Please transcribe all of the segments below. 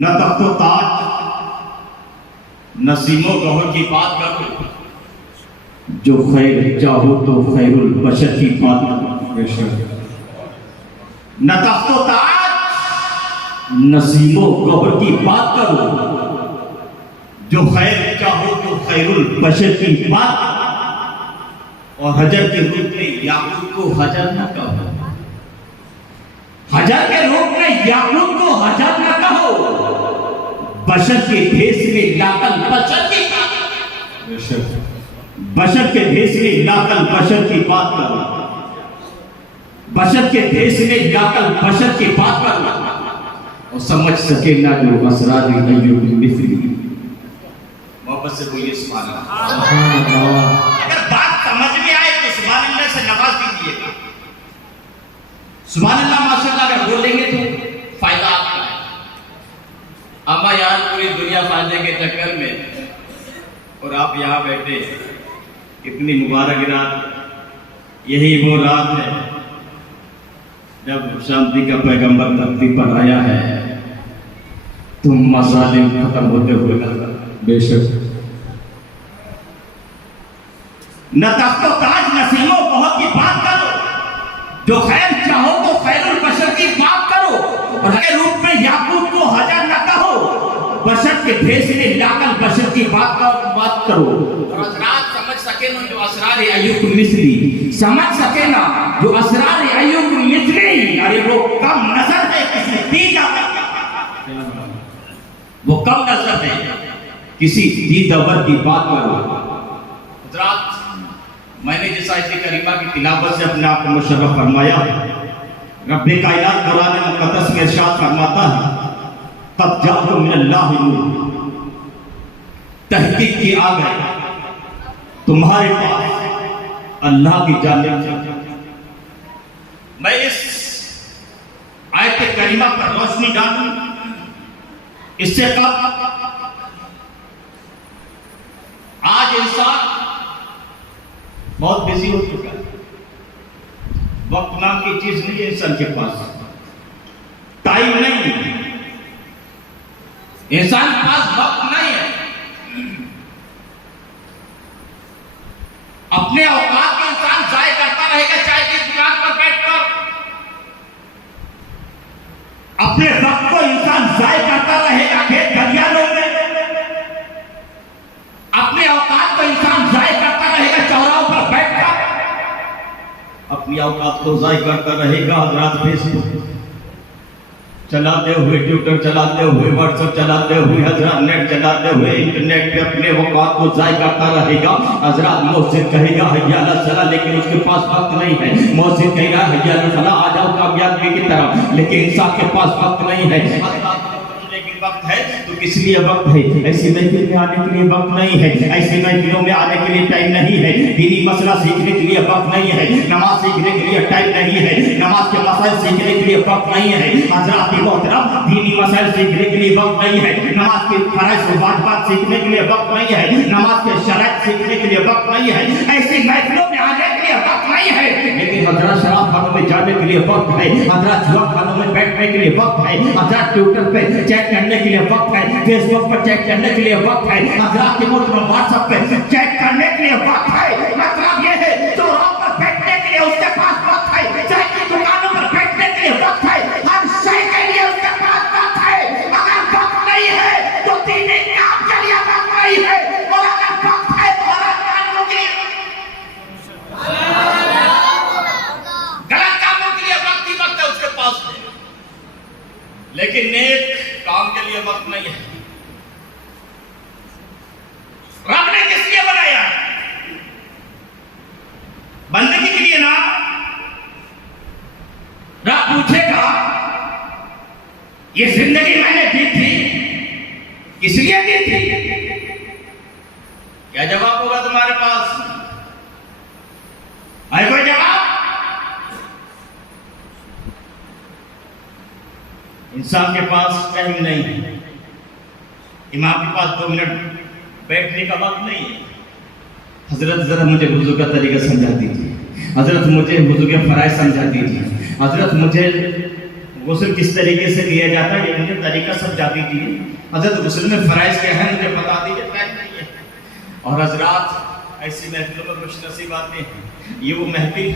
न तख्तो ताज नसीमो गौहर की बात करो, जो खैर चाहो तो खैरुल बशर की बात करो। न तख्तो ताज नसीमो गौहर की बात करो, जो खैर चाहो तो खैरुल बशर की बात। और हजर के रूप में याकूत को हजर न कहो, हजर के रूप में याकूत को हजर न कहो, बशर के भेष में लाकल बशर की बात, बशर के भेष में लाकल बशर की बात करो, बशर के भेष में लाकल बशर की बात करो। और समझ सके ना जो असरार अय्यूब मिस्री। मोहब्बत से बोलिए सुभान अल्लाह। अगर बात समझ में आए तो सुभान अल्लाह से नवाज दीजिएगा। सुभान अल्लाह माशाअल्लाह अगर बोलेंगे तो फायदा आपका है। अम्मा यार पूरी दुनिया फायदे के चक्कर में, और आप यहाँ बैठे इतनी मुबारक रात। यही वो रात है जब शांति का पैगंबर धरती पर आया है। तुम मसालिम खत्म होते हुए बेशक। न तख्तो ताज नसीमो बहुत की बात करो, जो खैर चाहो तो खैरुल बशर की बात करो। और के रूप में याकूत को हजर न कहो, बशर के भेष में लाकल बशर की बात करो। और हजरात समझ सके ना जो असरार अय्यूब मिस्री, समझ सके ना जो असरार अय्यूब मिस्री। अरे वो कम नजर है किसी दीदावर, वो कम नजर है किसी दीदावर की बात करो। हजरात मैंने जिस आयत करीमा की तिलावत से अपने आप को मुशर्रफ फरमाया, रब्बे कायनात कुरान मुक़द्दस में इरशाद फरमाता है, तब जाओ मिनल्लाहि नूर, तहकीक की आ गए तुम्हारे पास अल्लाह की जानिब से। मैं इस आयत करीमा पर रोशनी डालूं। इससे कब आज इंसान बहुत बिजी हो चुका है। वक्त नाम की चीज नहीं है इंसान के पास, टाइम नहीं है इंसान के पास, वक्त नहीं है। अपने औकात के इंसान जाया करता रहेगा चाय की दुकान पर बैठकर। अपने वक्त को इंसान जाया करता रहेगा खेत खलिहानों में। अपने औकात को इंसान जाया करता रहेगा चौराहों पर बैठकर। अपनी औकात को जाया करता रहेगा रात फेसबुक चलाते हुए, ट्विटर चलाते हुए, व्हाट्सएप चलाते हुए, हजरत नेट चलाते हुए, इंटरनेट पे अपने औकात को जाया करता रहेगा। हजरत मौसिद कहेगा हैया अला सला, लेकिन उसके पास वक्त नहीं है। मौसिद कहेगा हैया अला फला, आ जाओ कामयाबी की तरफ, लेकिन इंसान के पास वक्त नहीं है। वक्त है तो किस लिए वक्त है? ऐसी महफिल में आने के लिए वक्त नहीं है, ऐसी महफिलों में आने के लिए टाइम नहीं है, दीनी मसला सीखने के लिए वक्त नहीं है, नमाज सीखने के लिए टाइम नहीं है, नमाज के मसाइल सीखने के लिए वक्त नहीं है। हज़रात मोहतरम, दीनी मसाइल सीखने के लिए वक्त नहीं है, नमाज के फराइज़ व वाजिबात सीखने के लिए वक्त नहीं है, नमाज के शराइत सीखने के लिए वक्त नहीं है, ऐसी महफिलों में आने के लिए वक्त नहीं है। लेकिन हज़रत शराब खानों में जाने के लिए वक्त है, हज़रत जुआ खानों में बैठने के लिए वक्त है, हज़रत ट्विटर पे चेक करने के लिए वक्त है, फेसबुक पर चेक करने के लिए वक्त है, हज़रात के मोहतरम व्हाट्सएप पे चेक करने के लिए वक्त है। मतलब ये है चौराहों पर बैठने के लिए उसके पास वक्त है, चाय की दुकानों पर बैठने के लिए वक्त है, हर शय के लिए उसके पास वक्त है। अगर वक्त नहीं है तो दीनी काम के लिए वक्त नहीं है, और अगर वक्त है तो गलत कामों के लिए वक्त ही वक्त है उसके पास में, लेकिन नेक काम के लिए वक्त नहीं है। रब ने किस लिए बनाया? बंदगी के लिए ना। रब पूछेगा ये जिंदगी मैंने दी थी किस लिए दी थी? क्या जवाब होगा तुम्हारे पास? है कोई जवाब? इंसान के पास टाइम नहीं है, इमाम के पास 2 मिनट बैठने का वक्त नहीं है। हजरत जरा मुझे वुज़ू का तरीका समझा दीजिए, हजरत मुझे वुज़ू के फराइज़ समझा दीजिए, हजरत मुझे गुस्ल किस तरीके से लिया जाता है, ये मुझे तरीका समझा दीजिए। हजरत गुस्ल में फराइज क्या है मुझे बता दीजिए, टाइम नहीं है। और हजरात ऐसी महफिलों में खुश नसीब आते हैं, ये वो महफिल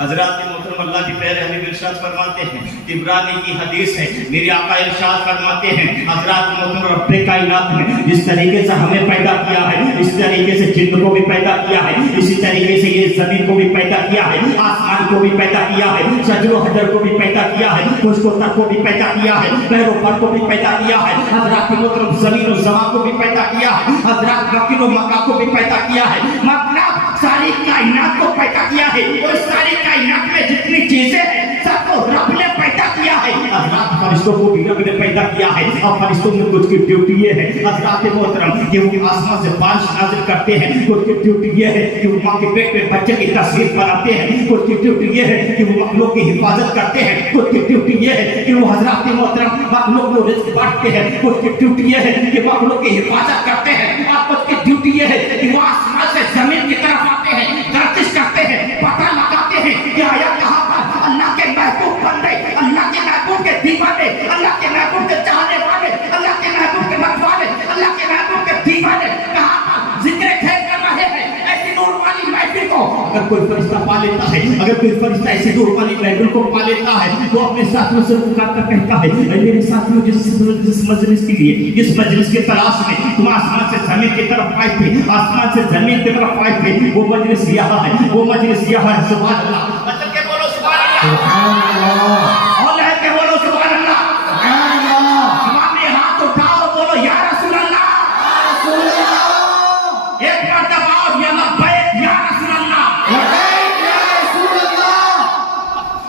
हजरात मोहतरम अल्लाह के प्यारे हबीब इरशाद फरमाते हैं, इब्रानी की हदीस है, मेरे आका इरशाद फरमाते हैं हजरात मोहतरम रब्बे कायनात ने जिस तरीके से हमें पैदा किया है, इस तरीके से जिन्न को भी पैदा किया है, इसी तरीके से ये जमीन को भी पैदा किया है, आसमान को भी पैदा किया है, शजर हजर को भी पैदा किया है, खुशको तक को भी पैदा किया है, पैरों पर को भी पैदा किया है, हजरात मोहतरम जमीन और जमा को भी पैदा किया है, हजरात मकीन और मक्का को भी पैदा किया है, मतलब सारी कायनात को पैदा किया है। और सारी कायनात में जितनी चीजें हैं सबको रब ने पैदा किया है। हजरात फरिश्तों को भी रब ने पैदा किया है, और फरिश्तों में कुछ की ड्यूटी ये है हजरात मोहतरम कि वो आसमान से बारिश नाज़िल करते हैं, कुछ की ड्यूटी ये है कि वो माँ के पेट में बच्चे की तस्वीर बनाते हैं, कुछ की ड्यूटी ये है कि वो मखलूक की हिफाजत करते हैं, कुछ की ड्यूटी ये है कि वो हजरात मोहतरम मखलूक को रिज़्क बांटते हैं, कुछ की ड्यूटी ये है कि मखलूक की हिफाजत करते हैं, और कुछ की ड्यूटी ये है कि वो आसमान से जमीन की तरफ आते हैं, गर्दिश करते हैं, पता लगाते हैं कि आया कहां पर अल्लाह के महबूब बंदे, अल्लाह के महबूब के दीवाने, अल्लाह के महबूब के चाहने वाले, अल्लाह के महबूब के मतवाले, अल्लाह के महबूब के दीवाने कहां पर जिक्र खैर कर रहे हैं। ऐसी नूर वाली महफिल को अगर कोई फरिश्ता पा लेता है, अगर कोई फरिश्ता ऐसी नूर वाली महफिल को पा लेता है, वो अपने साथियों से पुकार कर कहता है, मेरे साथियों जिस मजलिस के लिए, जिस मजलिस के तलाश में तुम आसमान से जमीन की तरफ आए थे, आसमान से जमीन की तरफ आए थे, वो मजलिस यहाँ है, वो मजलिस यहाँ है। सुभान अल्लाह, मतलब के बोलो सुभान अल्लाह, और लहर के बोलो सुभान अल्लाह, सुभान अल्लाह, हमारे हाथ उठाओ बोलो या रसूल अल्लाह, रसूल अल्लाह, एक मर्तबा या लब्बैक या रसूल अल्लाह, लब्बैक या रसूल अल्लाह।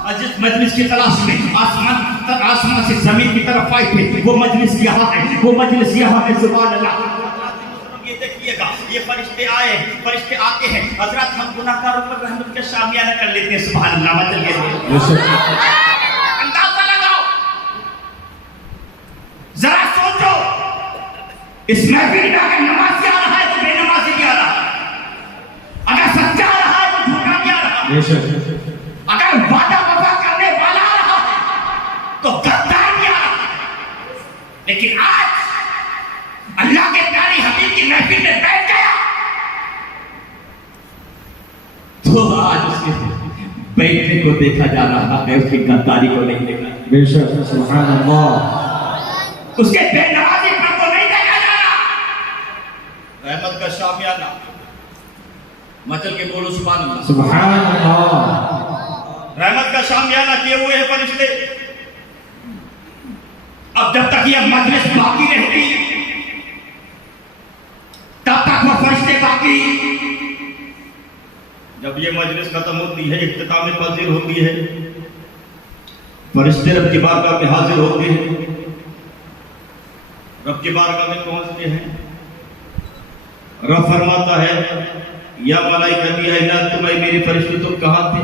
और जिस मजलिस की तलाश में आसमान से जमीन की तरफ आए थे, वो मजलिस यहाँ है, वो मजलिस यहाँ है। सुभान अल्लाह। ये देखिएगा, ये फरिश्ते आए, फरिश्ते आते हैं, हजरत हम गुनाहगारों पर रहमत का शामियाना कर लेते हैं। सुभान अल्लाह। मतलब अंदाजा लगाओ, जरा सोचो, इस महफिल में अगर नमाज़ी आ रहा है तो बेनमाज़ी भी आ रहा है, अगर सच्चा आ रहा है तो झूठा भी आ रहा है, अगर वादा वफा करने वाला आ रहा है तो गद्दार भी आ रहा है। लेकिन आज अल्लाह के प्यारे हबीब की महफिल में बैठ गया तो आज उसके बैठने को देखा जा रहा है, उसकी गद्दारी को नहीं देखा। बेशक, सुभान अल्लाह। उसके बेनमाज़ीपन को नहीं देखा जा रहा। रहमत का शामियाना, मचल के बोलो सुभान अल्लाह, सुभान अल्लाह। रहमत का शामियाना किए हुए हैं फरिश्ते। अब जब तक यह मजलिस बाकी रहती तब तक वो फरिश्ते बाकी। जब ये मजलिस खत्म होती है, इख्तिताम पजीर होती है, फरिश्ते रब की बारगाह में हाजिर होते हैं, रब की बारगाह में पहुंचते हैं। रब फरमाता है या मलाइकती ऐना तुम, मेरे फरिश्ते तुम कहाँ थे?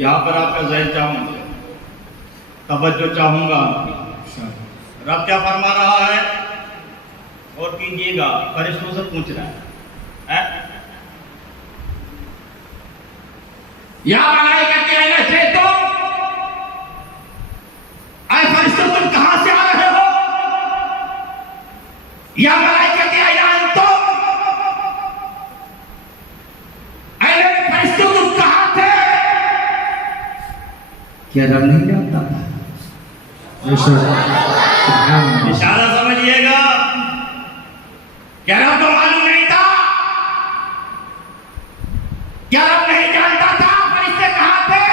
यहाँ पर आपका ज़हन चाहूंगा, तवज्जो चाहूंगा। रब क्या फरमा रहा है? और कीजिएगा, फरिश्तों से पूछ रहा है, या मलाइकती ऐना तुम, ऐ फरिश्तों तुम कहां से आ रहे हो? या मलाइकती ऐना तुम, ऐ मेरे फरिश्तों तुम कहां थे? क्या रब नहीं जानता था? इशारा समझिएगा, क्या रब को मालूम नहीं था? क्या रब नहीं जानता था फरिश्ते कहां थे?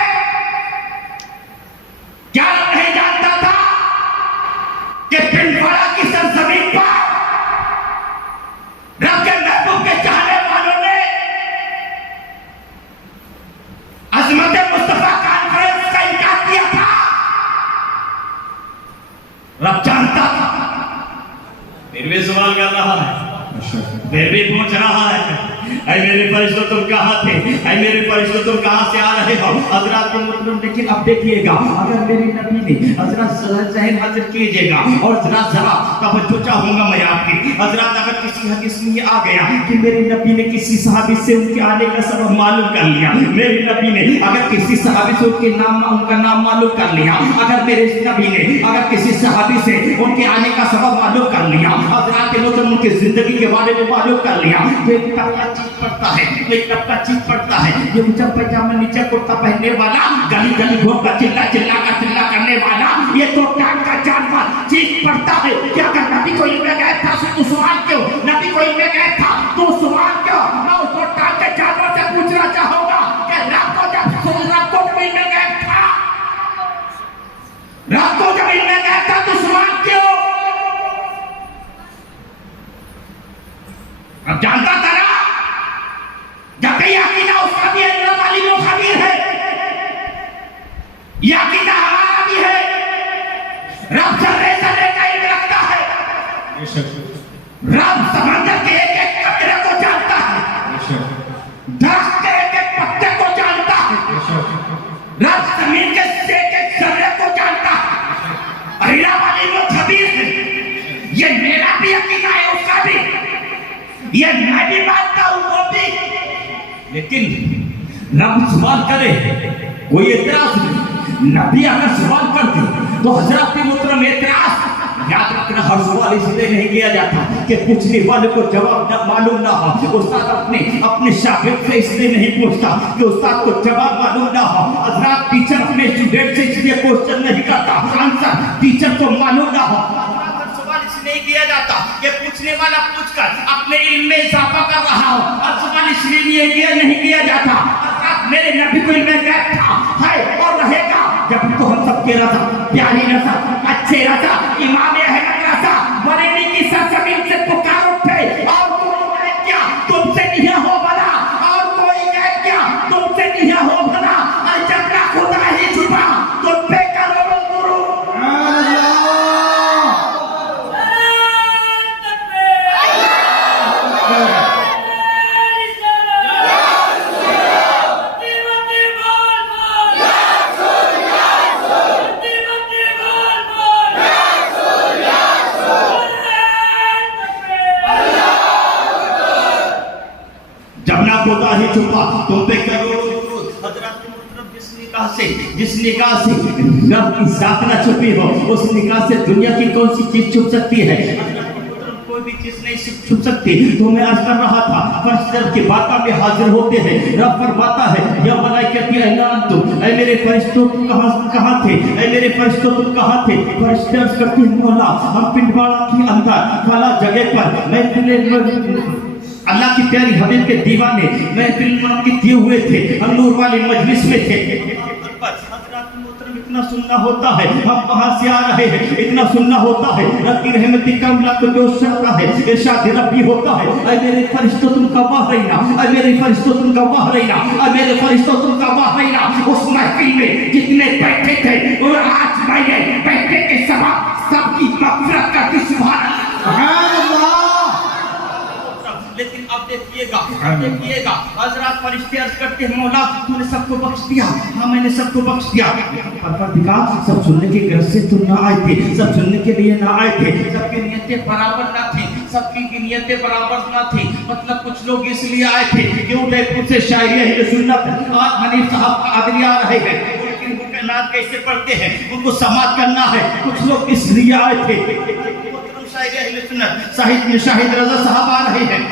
क्या रब नहीं जानता था कि पिंडवाड़ा की सरजमीन पर रब के महबूब के चाहने वालों ने अजमत मुस्तफा कॉन्फ्रेंस का इनकार किया था? रब जानता था, फिर भी सवाल कर रहा है, फिर भी पूछ रहा है। ऐ मेरे फरिश्तों तुम कहाँ थे? ऐ मेरे फरिश्तों तुम कहाँ से आ रहे हो? हजरत के मतलब लेकिन अब देखिएगा, अगर मेरे नबी ने हजरत जहन हाजिर कीजिएगा और जरा तवज्जो चाहूंगा मैं आपकी। हजरत अगर किसी हदीस में आ गया कि मेरे नबी ने किसी सहाबी से उनके आने का सबब मालूम कर लिया, मेरे नबी ने अगर किसी सहाबी से उनका नाम मालूम कर लिया, अगर मेरे नबी ने अगर किसी सहाबी से उनके आने का सबब मालूम कर लिया, हजरत के मतलब उनकी जिंदगी के बारे में मालूम कर लिया, ये टप्पा चीज पड़ता है, ये टप्पा चीज पड़ता है, ये ऊंचा पैजामा नीचे कुर्ता पहनने वाला, गली गली घूम कर चिल्ला करने वाला, ये तो टांग का जानवर चीज पड़ता है। क्या अगर नबी को इनमें गए था तो सवाल क्यों? नबी को इनमें गए था तो सवाल क्यों? मैं उसको टांग के जानवर से पूछना चाहूंगा कि रात को जब इनमें गए था, रात को जब इनमें गया था तो सवाल क्यों? अब जानता था ना, जब कहीं अकीदा उसका भी है, मालिक का भी है, यह अकीदा हमारा भी है। रब सर्रे का इल्म रखता है, रब समंदर के एक एक कतरे को जानता है, दरख्त के एक एक पत्ते को जानता है, रब जमीन के एक एक जर्रे को जानता है। अल्लाह वाली वो खबीर है। ये मेरा भी अकीदा है, उसका भी, ये मैं भी मानता हूं, वो भी। लेकिन रब सवाल करे, कोई एतराज नहीं। नबी अगर सवाल करते तो हजरत के मुहतरम एतराज, याद रखना, हर सवाल इसलिए नहीं किया जाता कि पूछने वाले को जवाब मालूम ना हो। उस्ताद अपने शागिर्द से इसलिए नहीं पूछता कि उस्ताद को जवाब मालूम ना हो। हजरत टीचर अपने स्टूडेंट से इसलिए क्वेश्चन नहीं करता, आंसर टीचर को मालूम ना हो। नहीं किया जाता कि पूछने वाला पूछकर अपने इल्म में इजाफा कर रहा हो, और सवाल इसलिए नहीं किया जाता। मेरे नबी को इल्म गैब था, है और रहेगा। जब तो हम सबके रज़ा, प्यारी रज़ा, अच्छे रज़ा, इमाम अहमद रज़ा बरेली की सरजमीन से पुकार उठे, और कोई क्या तुमसे नहीं हो भला, और कोई क्या तुमसे नहीं हो भला, और जब ना खुदा ही छुपा तुम पे करो गुरु। खुदा ही छुपा तुम पे करो। जिस निगाह से रब की जात ना छुपी हो, उस निगाह से दुनिया की कौन सी चीज छुप सकती है? कोई भी चीज नहीं छुप सकती। तो मैं आज कर रहा था, फरिश्ते की बातों में हाजिर होते हैं। रब फरमाता है, या मलाइकती ऐना अंतुम, ऐ मेरे फरिश्तों तुम कहाँ थे? ऐ मेरे फरिश्तों तुम कहाँ थे? फरिश्ते अर्ज़ करते हैं, मौला हम पिंडवाड़ा के अंदर खाला जगह पर मैं अल्लाह की प्यारी हबीब के दीवाने महफिल के दिए हुए थे, हम नूर वाली मजलिस में थे। इतना सुनना होता है, हम कहां से आ रहे हैं, इतना सुनना होता है। रब की रहमत का अमला को जो शर्ता है, इरशाद रब्बी होता है, ऐ मेरे फरिश्तों तुम गवाह रहना, ऐ मेरे फरिश्तों तुम गवाह रहना, ऐ मेरे फरिश्तों तुम गवाह रहना। उस महफिल में जितने बैठे थे, और आज मैंने बैठे के सबब सबकी मग़फ़िरत करती, सुभान अल्लाह। लेकिन अब देखिएगा, हजरत फरिश्ते अर्ज करते हैं, मौला तूने सबको बख्श दिया। हाँ मैंने सबको बख्श दिया। परवरदिगार सब सुनने की गरज से तुम ना आए थे, सब सुनने के लिए ना आए थे, सबकी नियतें बराबर ना थी, सबकी नियतें बराबर ना थी। मतलब कुछ लोग इसलिए आए थे कि उदयपुर से शायरी अहले सुन्नत आज हनीफ साहब कादरी आ रहे हैं, उनके नाम कैसे पढ़ते हैं उनको समाप्त करना है। कुछ लोग इसलिए आए थे, शायरी अहले सुन्नत शाहिद रज़ा साहब आ रहे हैं,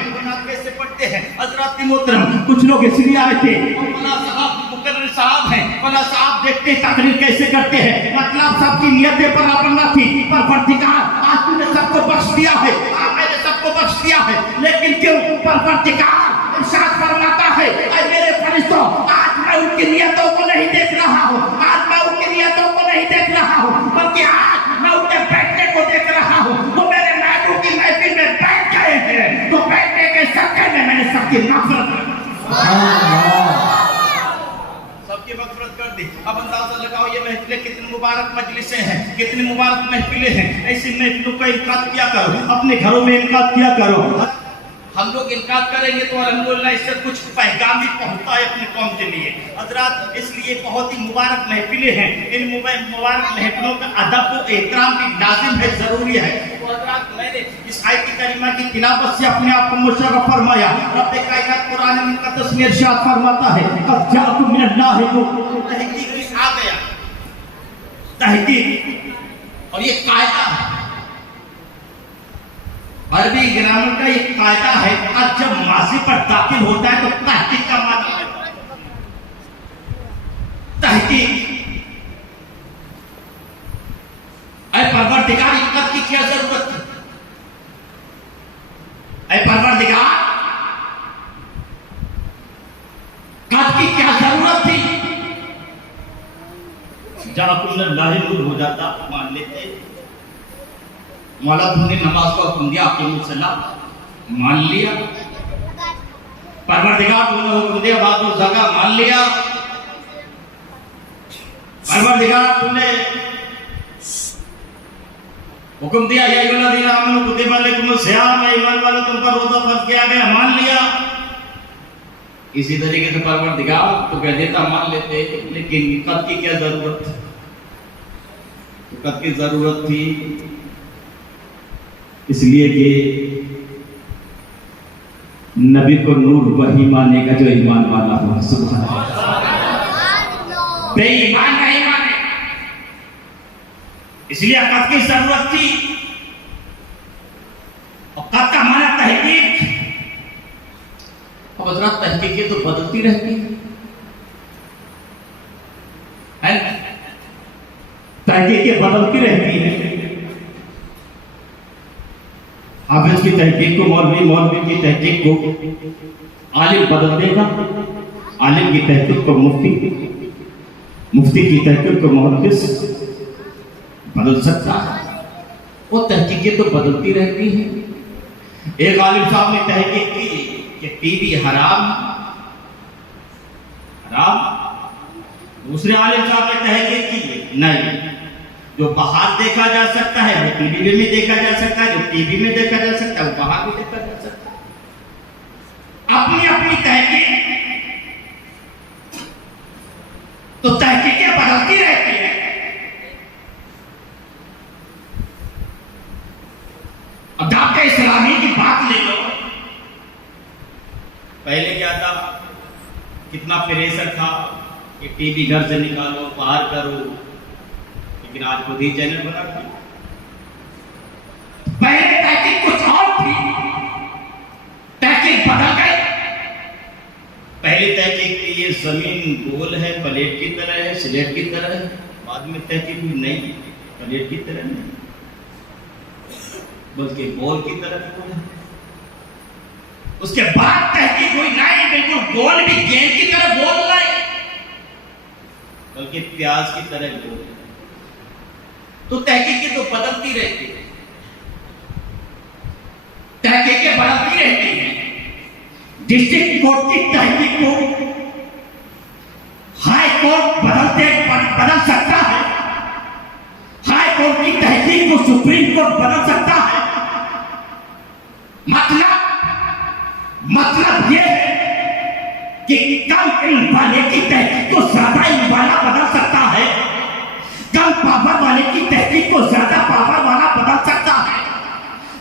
कैसे पढ़ते हैं हजरत की मोहतरम। कुछ लोग इसलिए आए थे, फला साहब मुकर्रर साहब हैं, फला साहब देखते तकरीर कैसे करते हैं। मतलब सबकी नियतें बराबर ना थी, पर परवरदिगार आज तूने सबको बख्श दिया है, मैंने सबको बख्श दिया है। लेकिन क्यों? परवरदिगार इरशाद फरमाता है, ऐ मेरे फरिश्तों आज मैं उनकी नियतों को नहीं देख रहा हूँ, आज मैं उनकी नियतों को नहीं देख रहा हूँ, बल्कि आज मैं उनके बैठने को देख रहा हूँ। वो मेरे महबूब की महफिल में बैठ गए हैं, तो बैठने के सदक़े में मैंने सबकी मग़फ़िरत कर दी। अब अंदाजा लगाओ ये महफिलें कितनी मुबारक मजलिसें हैं, कितनी मुबारक महफिलें हैं। ऐसी महफिलों का इनकाद किया करो, अपने घरों में इनकाद किया करो। हम लोग इनकार करेंगे तो अल्हम्दुलिल्लाह इससे कुछ पैगाम भी पहुंचता है अपनी कौम के लिए। हजरात, इसलिए बहुत ही मुबारक महफिलें हैं। इन मुबारक महफिलों का अदब व एहतराम भी लाजिम है, जरूरी है। तो हजरात, मैंने इस आयत करीमा की तिलावत से अपने आप को मुशर्रफ फरमाया। रब कायनात कुरान मुक़द्दस में इरशाद फरमाता है, क़द जाअकुम मिनल्लाहि नूर, तहकीक आ गया, तहकीक। और ये कायदा अरबी ग्रामर का एक कायदा है, आज जब माजी पर दाखिल होता है तो तहकीक का माना है। तहकीक, ऐ परवरदिगार, इक्कत की क्या जरूरत थी? ऐ परवरदिगार, कद की क्या जरूरत थी? जाकुल्लाह लाहिल हो जाता, मान लेते। मौला तुमने नमाज को हुक्म दिया, आपकी सलाह मान लिया। परवरदिगार तुमने हुक्म दिया, बात जगह मान लिया। परवरदिगार तुमने हुक्म दिया, या अय्युहल्लज़ीना आमनू कुतिबा अलैकुमुस सियाम, ईमान वालों तुम पर रोजा फर्ज किया गया, मान लिया। इसी तरीके से परवरदिगार तो कह देता मान लेते, लेकिन कद की क्या जरूरत थी? तो कद की जरूरत थी इसलिए कि नबी को नूर वही मानेगा जो ईमान वाला हो। सुभान अल्लाह, बेईमान नहीं माने, इसलिए कद की जरूरत थी। और कद का माना तहकीक। अब हजरत, तहकीकें तो बदलती रहती है, तहकीकें बदलती रहती है। हाफिज की तहकीक को मौलवी, मौलवी की तहकीक को आलिम बदल देगा, आलिम की तहकीक को मुफ्ती, मुफ्ती की तहकीक को मुहद्दिस बदल सकता है। वो तहकीकें तो बदलती रहती हैं। एक आलिम साहब ने तहकीक की कि टीवी हराम, दूसरे आलिम साहब ने तहकीक की नहीं, जो बाहर देखा जा सकता है वो टीवी में देखा जा सकता है, जो टीवी में देखा जा सकता है वो बाहर भी देखा जा सकता है। अपनी अपनी तहकीक, तो तहकीकें बदलती रहती है। अब दावत इस्लामी की बात ले लो, पहले क्या था, कितना प्रेशर था कि टीवी घर से निकालो, बाहर करो, लेकिन आज खुद ही चैनल बना था। पहले तहकीक कुछ और थी, तहकीक बदल गई। पहली तहकीक की ये जमीन गोल है, प्लेट की तरह है, स्लेट की तरह है। बाद में तहकीक हुई नहीं, प्लेट की तरह नहीं बल्कि गोल की तरह गोल है। उसके बाद तहकीक हुई नहीं, बिल्कुल गोल भी गेंद की तरह गोल नहीं, बल्कि प्याज की तरह गोल है। तो तहकीकें तो बदलती रहती है, तहकीकें बदलती रहती हैं। डिस्ट्रिक्ट कोर्ट की तहकीक को हाई कोर्ट बदल सकता है, हाई कोर्ट की तहकीक को सुप्रीम कोर्ट बदल सकता है। मतलब यह है कि कम इल्म वाले की तहकीक को ज्यादा इल्म वाला बदल सकता है, कम पावर वाले की तहकीक को ज्यादा पावर वाला बदल सकता है।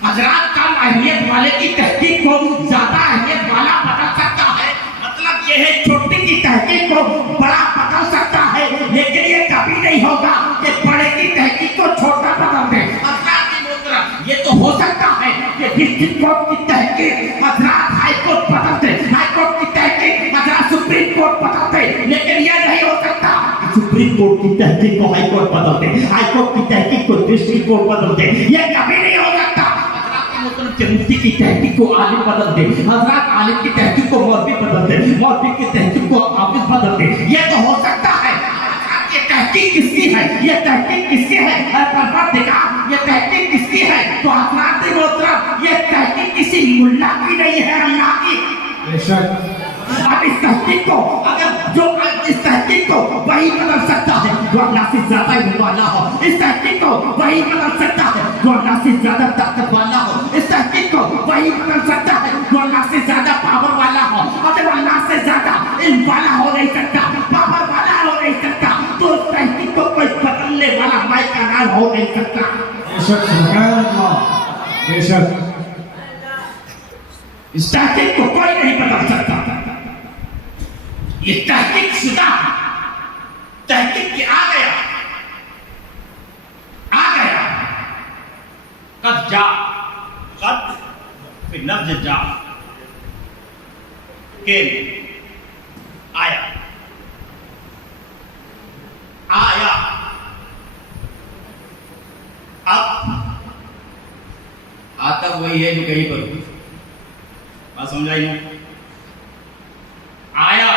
हजरात, कम अहमियत वाले की तहकीक को ज्यादा अहमियत वाला बदल सकता है। मतलब यह है, छोटी की तहकीक को बड़ा बदल सकता है, लेकिन यह कभी नहीं होगा कि बड़े की तहकीक को छोटा बदल दे। ये तो हो सकता है कि डिस्ट्रिक्ट कोर्ट की तहकीक हजरात हाई कोर्ट बदल दे, हाई कोर्ट की तहकीक हजरात सुप्रीम कोर्ट बदल दे, लेकिन यह नहीं हो सकता सुप्रीम कोर्ट की तहकीक को हाई कोर्ट बदल दे, हाई कोर्ट की तहकीक को डिस्ट्रिक्ट कोर्ट बदल दे। यह कभी नहीं हो सकता। मुफ्ती की तहकीक को आलिम बदल दे, हजरात आलिम की तहकीक को मौलवी बदल दे, मौलवी की तहकीक को हाफिज बदल दे। यह तो हो सकता है। ये तहकीक किसकी है? ये तहकीक किसकी है? ये तहकीक किसकी है? तो हजरात मोहतरम, ये तहकीक किसी मुल्ला की नहीं है, अल्लाह की। अब इस तहकीक को इस तहकीक को वही बदल सकता है जो अल्लाह से ज्यादा इल्म वाला हो। इस तहकीक को वही बदल सकता है जो अल्लाह से ज्यादा ताकत वाला हो। इस तहकीक को वही बदल सकता है जो बेशक इस तहकीक को कोई नहीं बदल सकता। ये तहकीक शुदा तहकीक के आ गया कद जा कद फिर लफ्ज जा के आया अब आता वही है जो कहीं पर बात समझाई ना। आया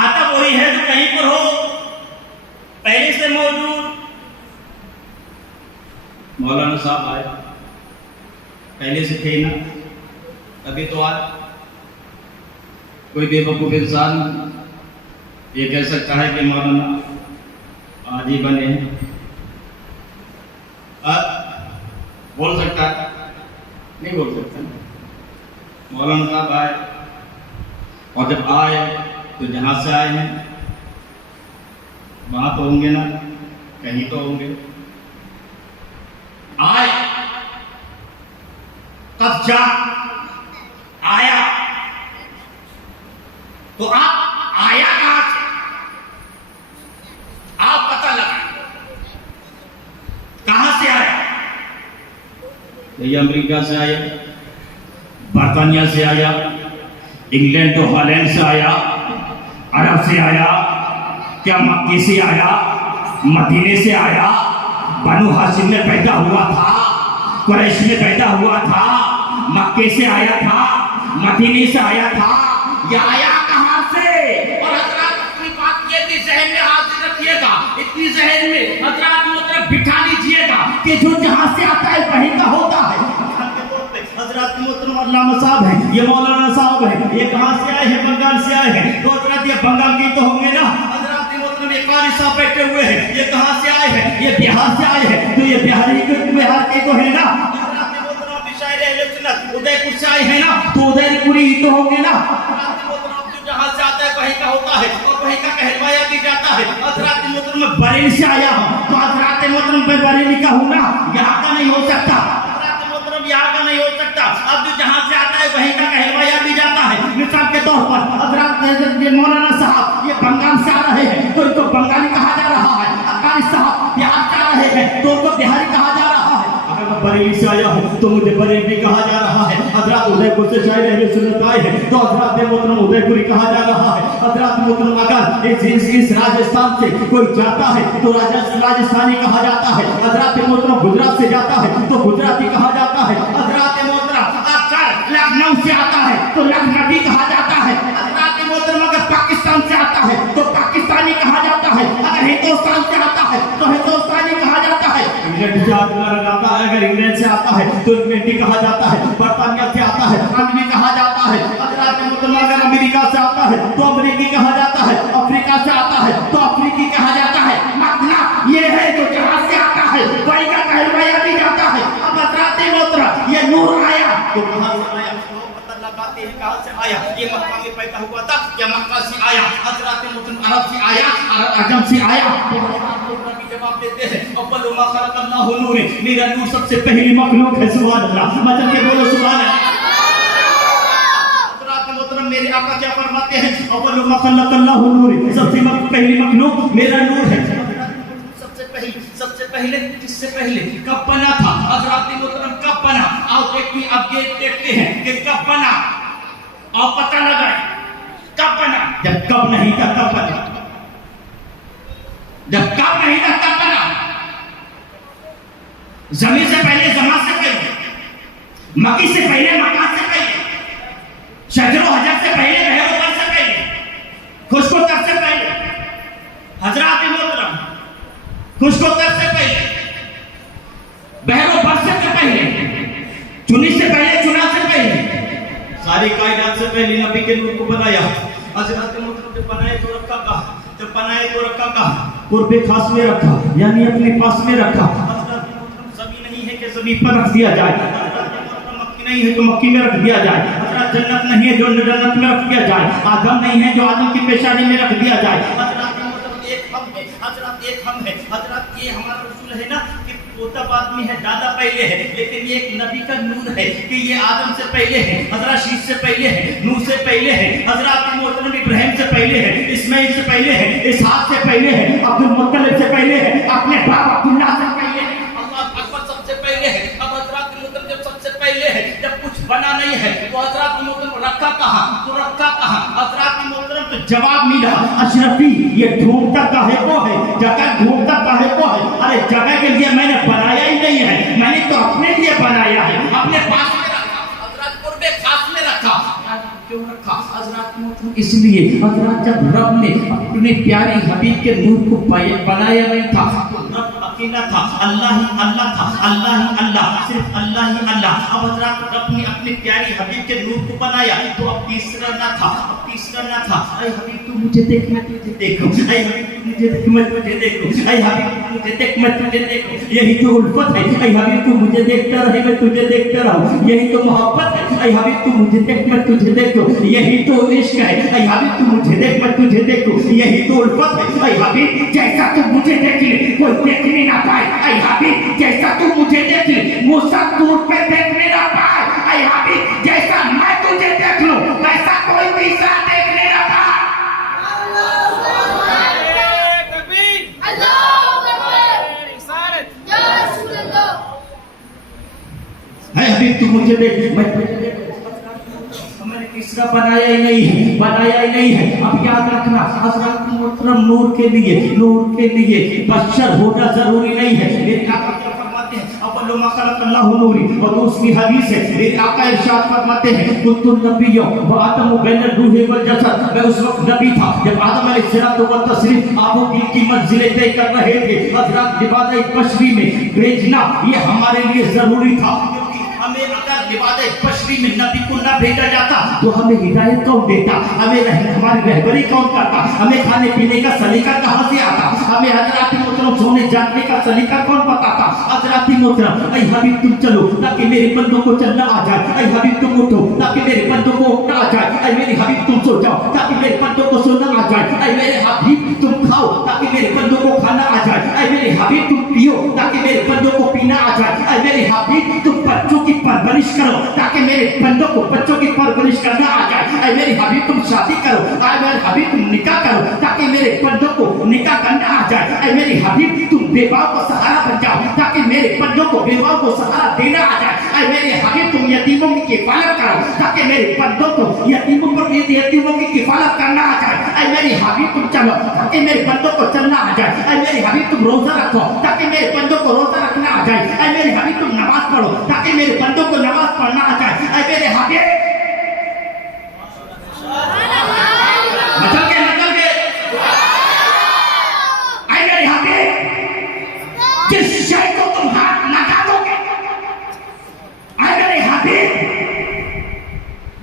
आता वही है जो कहीं पर हो, पहले से मौजूद। मौलाना साहब आए, पहले से थे ना, अभी तो आए। कोई बेवकूफ इंसान ये कह सकता है कि मौलाना आज ही बने हैं, बोल सकता है? नहीं बोल सकता। मौलाना साहब आए, और जब आए तो जहां से आए हैं वहां तो होंगे ना, कहीं तो होंगे। आए कब जा आया, तो आप आया कहां से, आप पता लगा कहां से आया। ये अमेरिका से आया, बर्तानिया से आया, इंग्लैंड तो हॉलैंड से आया, अरब से आया, क्या मक्की से आया, मदीने से आया, बनु हाशिम में पैदा हुआ था, कुरैश में पैदा हुआ था, मक्के से आया था, मदीने से आया था, ये आया कहां से। और हजरत अपनी बात ये भी जहन में हाजिर रखिएगा, इतनी जहन में हजरत मतलब बिठा लीजिएगा कि जो जहां से आता है वहीं का होता है। हजरत मोहतरम अल्लामा साहब है, ये मौलाना साहब है, ये कहां से आए हैं, बंगाल से आए हैं। तो हजरत ये बंगाल के तो होंगे ना। हजरत मोहतरम ये कारी साहब बैठे हुए हैं, ये कहां से आए हैं, ये बिहार से आए हैं, तो ये बिहार के तो है ना। हजरत मोहतरम बिशायर अहले सुन्नत उदयपुर से आए हैं ना, तो उदयपुरी ही तो होंगे ना। हजरत मोहतरम जो जहां से आता है वहीं का होता है, और वहीं का कहलवाया भी जाता है। हजरत मोहतरम बरेली से आया हूं, तो हजरत मोहतरम मैं बरेली का हूं ना, यहाँ का नहीं हो सकता, यहाँ का नहीं हो सकता। अब जो जहां से आता है वहीं का कहलवाया भी जाता है। मिसाल के तौर पर हजरत मौलाना साहब ये बंगाल से आ रहे हैं, तो इनको बंगाली कहा जा रहा है। अकाली साहब बिहार से आ रहे हैं, तो उनको बिहारी कहा जा रहा है। अगर मैं बरेली से आया हूँ तो मुझे बरेली कहा जा रहा है। हजरत उदयपुर से शायद अहले सुन्नत आए हैं, तो हजरत मोहतरम उदयपुरी कहा जा रहा है। हजरत मोहतरम अगर इस राजस्थान से कोई जाता है तो राजस्थानी कहा जाता है। हजरत मोहतरम गुजरात से जाता है तो गुजराती कहा जाता है। हजरत मोहतरम अगर लखनऊ से आता है तो लखनवी कहा जाता है। हजरत मोहतरम अगर पाकिस्तान से आता है तो पाकिस्तानी कहा जाता है। अगर हिंदुस्तान से आता है तो हिंदुस्तानी कहा जाता है। इंग्लैंड से आता है, अगर इंग्लैंड से आता है तो इंग्लैंडी कहा जाता है। बर्तानिया से आता है अंग्रेजी कहा जाता है। हजरत मोहतरम अगर अमेरिका से आता है तो अमेरिकी कहा जाता है। अफ्रीका से आता है तो अफ्रीकी कहा जाता है। मतलब ये है जो जहां से आता है वही का कहलवाया भी जाता है। अब हजरत मोहतरम ये नूर आया तो कहां से आया, पता लगाते हैं कहां से आया। ये मक्का में पैदा हुआ था या मक्का से आया। हजरत मोहतरम अरब से आया, अजम से आया। जवाब देते हैं अव्वल मा खलक़ल्लाहु नूर, मेरा नूर सबसे पहली मखलूक है। सुभान अल्लाह, मतलब के बोलो सुभान अल्लाह। हजरत मोहतरम मेरे आका क्या फरमाते हैं, अव्वल मा खलक़ल्लाहु नूर, सबसे पहली मखलूक मेरा नूर है। सबसे पहले किससे पहले कब बना था, हजरत मोहतरम कब बना। आओ देखिए, अब ये देखते हैं कि कब बना, और पता लगाए कब बना। जब कब नहीं था कब बना, जब कब नहीं था तब बना। जमीन से पहले, जमान से पहले, मक्की से पहले, मकान से पहले, शजरो हजर से पहले, बहरों से पहले, खुशकोतर से पहले। हजरत मोहतरम खुशकोतर से पहले, बहरों बरसे से पहले, चुनी से पहले, चुना से पहले, सारी कायनात से पहले नबी के नूर को बनाया। हजरत मोहतरम जब बनाए तो रखा कहा, जब बनाए तो रखा कहा, कुर्बे खास में रखा, यानी अपने पास में रखा। हजरत मोहतरम जमीन नहीं है कि जमीन पर रख दिया जाए। हजरत मोहतरम मक्की नहीं है तो मक्की में रख दिया जाए। हजरत जन्नत नहीं है जो जन्नत में रख दिया जाए। आदम नहीं है जो आदम की पेशानी में रख दिया जाए। हजरत मोहतरम एक हम है, हजरत एक हम है। हजरत ये हमारा रसूल है ना कि वो तब आदमी है ज्यादा पहले है, लेकिन ये एक नबी का नूर है कि ये आदम से पहले है, हजरत शीश से पहले है, नूह से पहले है, हजरत मोहतरम इब्राहिम से पहले है, इस्माइल से पहले है, इसहाक से पहले है, अब्दुल मुत्तलिब से पहले है, अपने बाप अब्दुल्ला से पहले है, अल्लाह अकबर सबसे पहले है। अब हजरत मोहतरम जब सबसे पहले है, जब कुछ बना नहीं है तो हजरत मोहतरम रखा कहाँ, तो रखा कहाँ, हजरत मोहतरम तो जवाब मिला, अशरफी ये ढूंढता काहे को है, जगह ढूंढता काहे को है, अरे जगह के लिए मैंने बनाया ही नहीं है, मैंने तो अपने लिए बनाया है, अपने पास में रखा, हजरत कुर्बे खास में रखा। क्यों रखा हजरत मोहतरम? इसलिए हजरत जब रब ने अपने प्यारे हबीब के नूर को बनाया नहीं था तो रब अकेला था, अल्लाह ही अल्लाह था, अल्लाह ही अल्लाह, सिर्फ अल्लाह ही अल्लाह। अब हजरत रब ने अपने प्यारे हबीब के नूर को बनाया तो अब तीसरा ना था, अब तीसरा ना था, ऐ हबीब तू मुझे देख मैं तुझे देखूं, ऐ हबीब तू मुझे देख मैं तुझे देखूं, ऐ हबीब तू मुझे देख मैं तुझे देखूं, यही तो उल्फत है। ऐ हबीब तू मुझे देखता रहे मैं तुझे देखता रहूं, यही तो मोहब्बत है। ऐ हबीब तू मुझे देख मैं तुझे देखूं, यही तो इश्क है। ऐ हबीब तू मुझे देख मैं तुझे देखूं, यही तो उल्फत है। ऐ हबीब जैसा तू मुझे देख ले कोई देखने ना पाए, ऐ हबीब जैसा तू मुझे देख ले मूसा दूर पे देखने ना पाए, ऐ हबीब जैसा मैं तुझे देख लूं वैसा कोई तीसरा देखने ना पाए। ऐ हबीब तू मुझे देख मैं तुझे देख, मैंने तीसरा बनाया ही नहीं है, बनाया ही नहीं है। अब याद रखना हजरत मोहतरम नूर के लिए बशर होना जरूरी नहीं है। मेरे आका क्या फरमाते हैं, अव्वलु मा खलक़ल्लाहु नूरी, और दूसरी हदीस है मेरे आका इरशाद फरमाते हैं कुन्तु नबिय्यन व आदमु बैन रूहि वल जसद, मैं उस वक्त नबी था जब आदम अलैहिस्सलातु व तस्लीम आपो की मंजिलें तय कर रहे थे। हजरत लिबाद बशरी में भेजना ये हमारे लिए जरूरी था, हमें अगर लिबाद बशरी में नबी को न भेजा जाता तो हमें हिदायत कौन देता, हमें हमारी रहबरी कौन करता, हमें खाने पीने का सलीका कहाँ से आता, हमें हजरत मोहतरम सोने जागने का सलीका कौन बताता। हजरत मोहतरम ऐ हबीब तुम चलो ताकि मेरे बंदों को चलना आ जाए, ऐ हबीब तुम उठो ताकि मेरे बंदों को उठना आ जाए, ऐ मेरे हबीब तुम सो जाओ ताकि मेरे बंदों को सोना आ जाए, ऐ मेरे हबीब तुम खाओ ताकि मेरे बंदों को खाना आ जाए, ऐ मेरे हबीब तुम पियो ताकि मेरे बंदों को पीना आ जाए, ऐ मेरे हबीब तुम बच्चों की परवरिश करो ताकि मेरे बंदों को बच्चों की परवरिश करना आ जाए, ऐ मेरे हबीब तुम शादी करो, ऐ मेरे हबीब तुम निकाह करो ताकि मेरे बंदों को निकाह करना आ जाए, ऐ मेरे हबीब तुम बेवाओं को सहारा बन जाओ ताकि मेरे बंदों को बेवाओं को सहारा देना आ जाए, ऐ मेरे हबीब तुम यतीमों की किफालत करो ताकि मेरे बंदों को यतीमों की किफालत करना आ जाए, ऐ मेरे हबीब तुम चलो ताकि मेरे बंदों को चलना आ जाए, ऐ मेरे हबीब तुम रोजा रखो ताकि मेरे बंदों को रोजा रखना आ जाए, ऐ मेरे हबीब तुम नमाज पढ़ो ताकि मेरे बंदों को नमाज पढ़ना आ जाए, ऐ मेरे हबीब नकल के ऐ मेरे हबीब जिस शय को तुम हाथ लगा दोगे, ऐ मेरे हबीब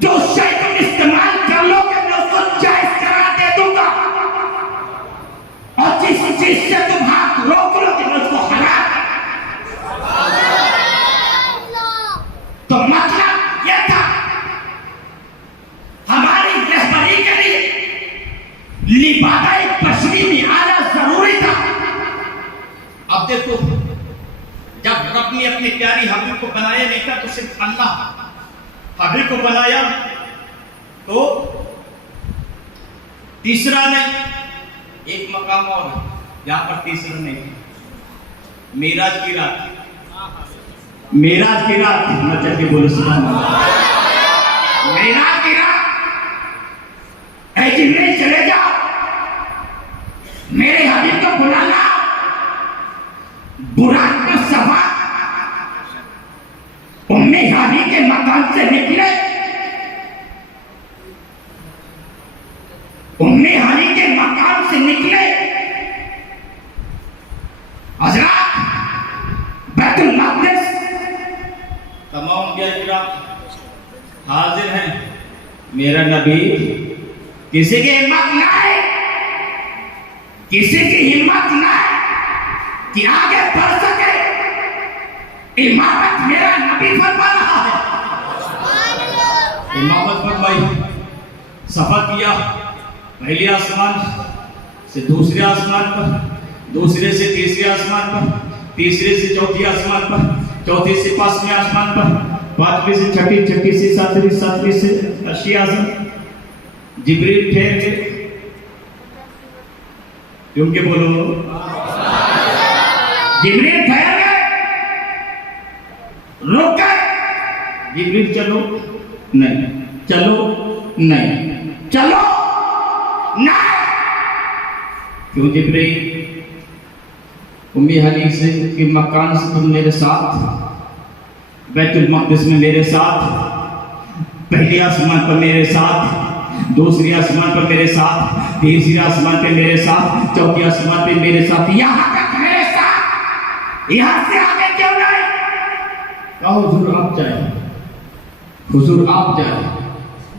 जो शय तुम इस्तेमाल कर लोगे मैं उसको जायज करा दे दूंगा, और जिस चीज से तुम हाथ रोक लोगे मैं उसको हरा। तो मतलब यह था हमारी रहबरी के लिए लिबादा बशरी में आना जरूरी था। अब देखो जब रब ने अपनी प्यारी हबीब को बनाया नहीं था तो सिर्फ अल्लाह हबीब को बनाया, तो तीसरा नहीं, एक मकाम और जहां पर तीसरा नहीं, मेराज की रात मचल के बोलो सुभान अल्लाह। मेराज की रात ऐ जिब्रील चले जाओ मेरे हबीब को बुला ला, बुराक पर सवार उम्मे हानी के मकान से निकले, उम्मे हानी के मकान से निकले, हजरत बैतुल मक़दिस तमाम प्यारा हाजिर हैं। मेरा नबी किसी की हिम्मत ना है, किसी की हिम्मत ना है कि आगे बढ़ सके, इमामत मेरा नबी फरमा रहा है। इमामत फरमाई, सफर किया पहले आसमान से दूसरे आसमान पर, दूसरे से तीसरे आसमान पर, तीसरे से चौथी आसमान पर, चौथी से पांचवें आसमान पर, पांचवी से छठी, छठी से सातवीं, सातवीं से अर्शी आज़म। जिब्रील ठहर के क्योंकि बोलो जिब्रील ठहर गए, रुक गए। जिब्रील चलो नहीं, चलो नहीं, चलो नहीं। क्यों जिब्रील? उम्मी हनी से के मकान से तुम मेरे साथ, बैतुल मक़दिस में मेरे साथ, पहली आसमान पर मेरे साथ, दूसरी आसमान पर मेरे साथ, तीसरी आसमान पे मेरे साथ, चौथी आसमान पे मेरे साथ, यहाँ तक मेरे साथ, यहाँ से आगे क्यों नहीं? कहो हुजूर आप जाए, हुजूर आप जाए।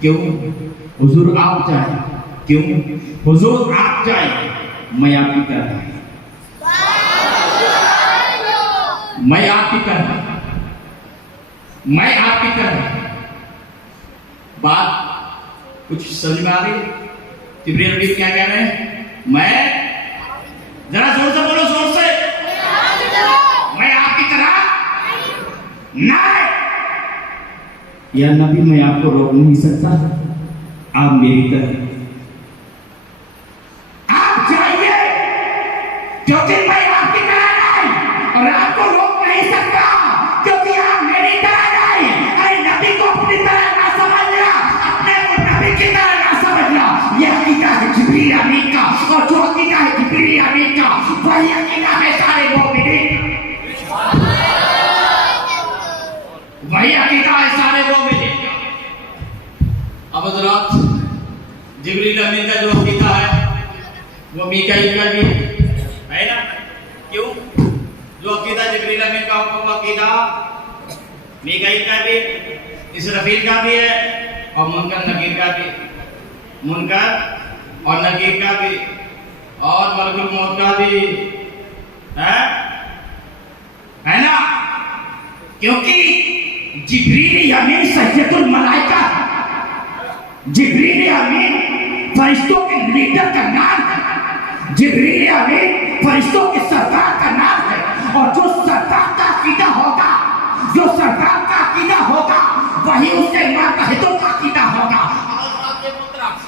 क्यों हुजूर आप जाए? क्यों हुजूर आप जाए? मैं आपकी तरह, मैं आपकी तरह, मैं आपकी तरह। बात कुछ समझ में आ रही? जिब्रील नबी क्या कह रहे हैं? मैं, जरा जोर से बोलो, जोर से, मैं आपकी तरह नहीं। या नबी मैं आपको रोक नहीं सकता, आप मेरी तरह, आप जाइए, क्योंकि मैं आपकी तरह नहीं और आपको रोक नहीं सकता, क्योंकि आप मेरी तरह नहीं। अरे नबी को अपनी तरह ना समझना, अपने को नबी की तरह ना समझना। यह अकीदा है जिब्रील अमीन का, और जो अकीदा है जिब्रील अमीन का वही अकीदा है सारे मोमिनीन, वही अकीदा है सारे मोमिनीन का। अब हज़रात, जिब्रील अमीन का जो अकीदा है वो मीकाईल का भी है ना? क्यों? जो अकीदा जिब्रील अमीन का, वो अकीदा मीकाईल का भी, इसराफील का भी है, और मुनकर नकीर का भी, मुनकर और नकीर का भी, और मलकुल मौत का भी है ना? क्योंकि जिब्रील अमीन सैयदुल मलाइका, जिब्रील अमीन फरिश्तों के लीडर का नाम है, जिब्रील अमीन फरिश्तों के सरदार का नाम है। और जो सरदार का अकीदा होगा, जो सरदार का अकीदा होगा, वही उसके मुतहदियों का अकीदा होगा।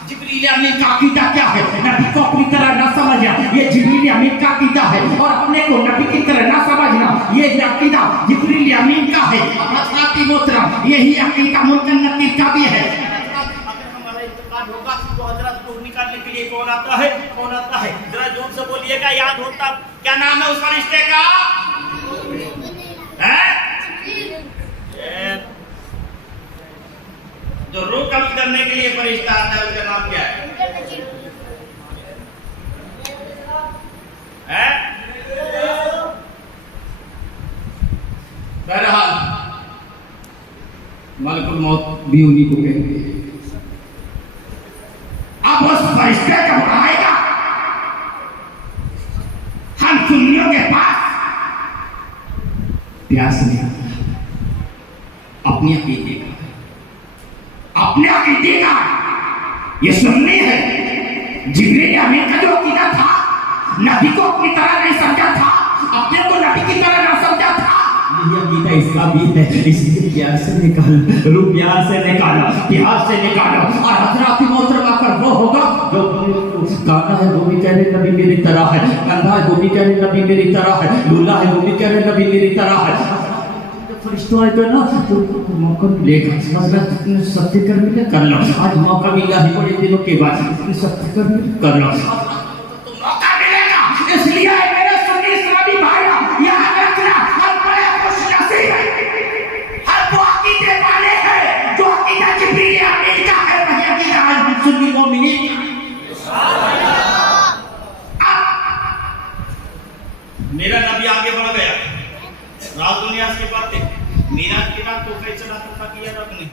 जिब्रील अमीन का अकीदा क्या है? नबी को अपनी तरह ना समझना, ये जिब्रील अमीन का अकीदा है, और अपने को नबी की तरह ना समझना, ये अकीदा जिब्रील अमीन का है। यही अकीदा मुनकर नकीर का भी है। होगा तो हजरत को निकालने के लिए कौन आता है? कौन आता है? जरा जोर से बोलिएगा, याद होता। क्या नाम है उस फरिश्ते का? है जो रूह कब्ज करने के लिए फरिश्ता आता है, उसका नाम क्या है? बहरहाल मलकुल मौत भी उन्हीं को कहते हैं। अब उस फरिश्ते कब आएगा? हम सुन्नियों के पास प्यास नहीं आता, अपने अकीदे का, अपने अकीदे का। ये सुन्नी है। जिब्रील अमीन का जो अकीदा था, नबी को अपनी तरह नहीं समझा था, अपने को नबी की तरह ना समझा था, यही अकीदा इसका भी है। इसलिए प्यार से निकाल, रूह प्यार से निकालो, प्यार से निकालो। और हजरत मोहतरमा कर वो होगा जो काका है वो भी कह रहे नबी मेरी तरह है, कंधा है वो भी कह रहे नबी मेरी तरह है, लूला है वो भी कह रहे नबी मेरी तरह है। फरिश्तों आएगा ना तो मौका मिलेगा, मतलब सत्य कर्म कर लो। आज मौका मिला है बड़े दिनों के बाद, सत्य कर्म कर लो, तो मौका मिलेगा। इसलिए मेरे सुन्नी इस्लामी भाइयों, याद रखना, हम बड़े खुशनसीब हैं, हम वो अकीदे वाले हैं जो अकीदा जिब्रील अमीन का है, वही अकीदा आज सुन्नी मोमिनीन का। मेरा नबी आगे बढ़ गया, रात दुनिया से बातें, मेरा किताब तो फैसला किया आपने।